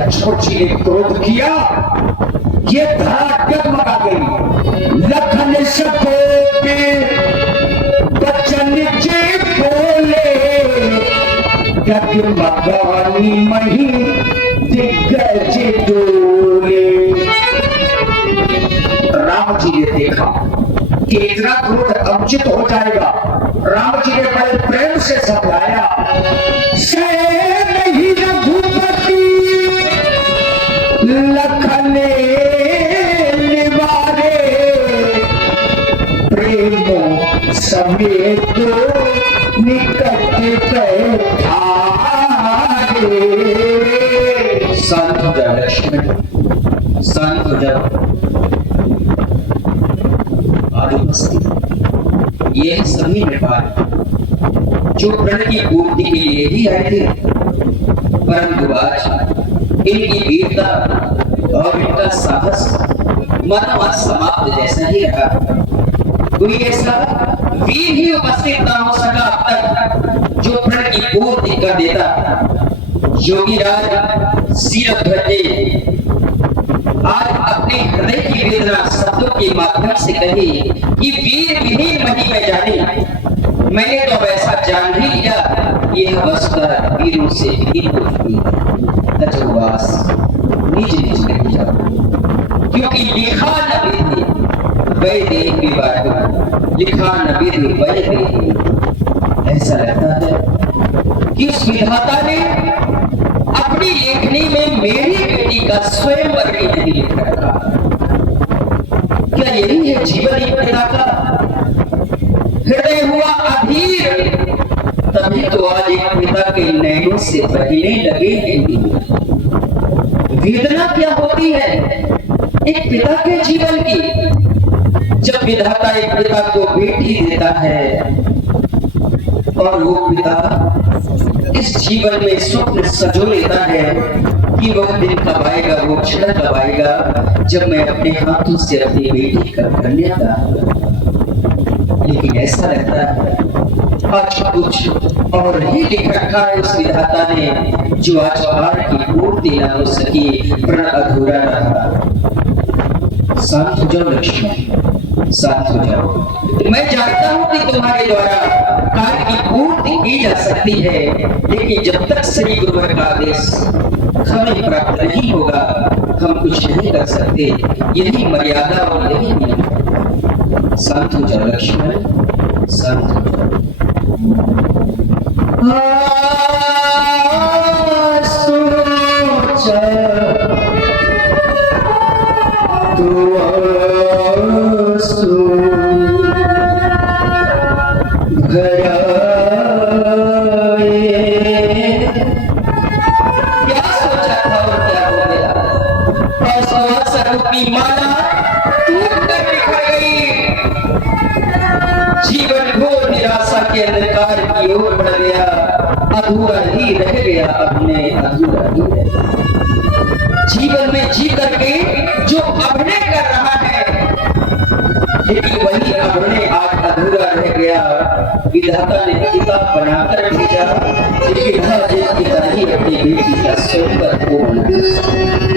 लक्ष्मण जी ने क्रोध किया, ये धरा डगमगा गई। लखन सकोपे बचन जे बोले, डगमगानी मही दिग्गज डोले। राम जी ने देखा कि इतना क्रोध अंकित हो जाएगा। राम जी ने बड़े प्रेम से समझाया, से नहीं रघुपति लखन निवारे, प्रेम समेत निकट बैठारे। शांत हो जाओ लक्ष्मण, शांत हो जाओ। ये सभी नेपाल जो प्रण की पूर्ति के लिए ही आए थे, परंतु आज इनकी वीरता और इनका साहस मन समाप्त जैसा ही रहा। कोई ऐसा वीर ही उपस्थित ना हो सका अब तक जो प्रण की पूर्ति कर देता। योगीराज सिरध्वजे आज अपने हृदय की वेदना शब्दों के माध्यम से कही कि वीर विहीन मही में जाने। मैंने तो अब ऐसा जान ही लिया, यह अवस्था वीरों से विहीन हुई। तजोवास निज निज नहीं जाओ, क्योंकि लिखा न विधि वै देह विवाह, लिखा न विधि वै देह। ऐसा लगता है कि उस विधाता ने अपनी लेखनी में मेरी बेटी का स्वयंवर भी नहीं लिख रखा। क्या यही है जीवन एक पिता का? हृदय हुआ अधीर, तभी तो आज एक पिता के नैनों से बहने लगे हैं। वेदना क्या होती है एक पिता के जीवन की, जब विधाता एक पिता को बेटी देता है और वो पिता इस जीवन में स्वप्न सजो लेता है कि वह दिन कब आएगा, वो क्षण कब आएगा जब मैं अपने हाथों से अपनी बेटी का कन्या दूंगा। लेकिन ऐसा लगता है आज कुछ और ही लिख रखा है उस विधाता ने, जो आज हार की पूर्ति न हो सकी, प्रण अधूरा रहा। शांत हो जाओ लक्ष्मण, शांत हो जाओ। मैं जानता हूं कि तुम्हारे द्वारा कार्य की पूर्ति की जा सकती है, लेकिन जब तक श्री गुरुवर का आदेश हमें प्राप्त नहीं होगा, हम कुछ नहीं कर सकते। यही मर्यादा और यही नियम। शांत हो जाओ लक्ष्मण, शांत हो जाओ। जीवन घोर निराशा के अंधकार की ओर बढ़ गया, अधूरा ही रह गया, अभिनय अधूरा ही रह गया। जीवन में जी करके जो अभिनय कर रहा है, लेकिन वही अभिनय आज अधूरा रह गया। विधाता ने पिता बनाकर भेजा, लेकिन हर एक पिता ही अपनी बेटी का स्वयंवर को बना।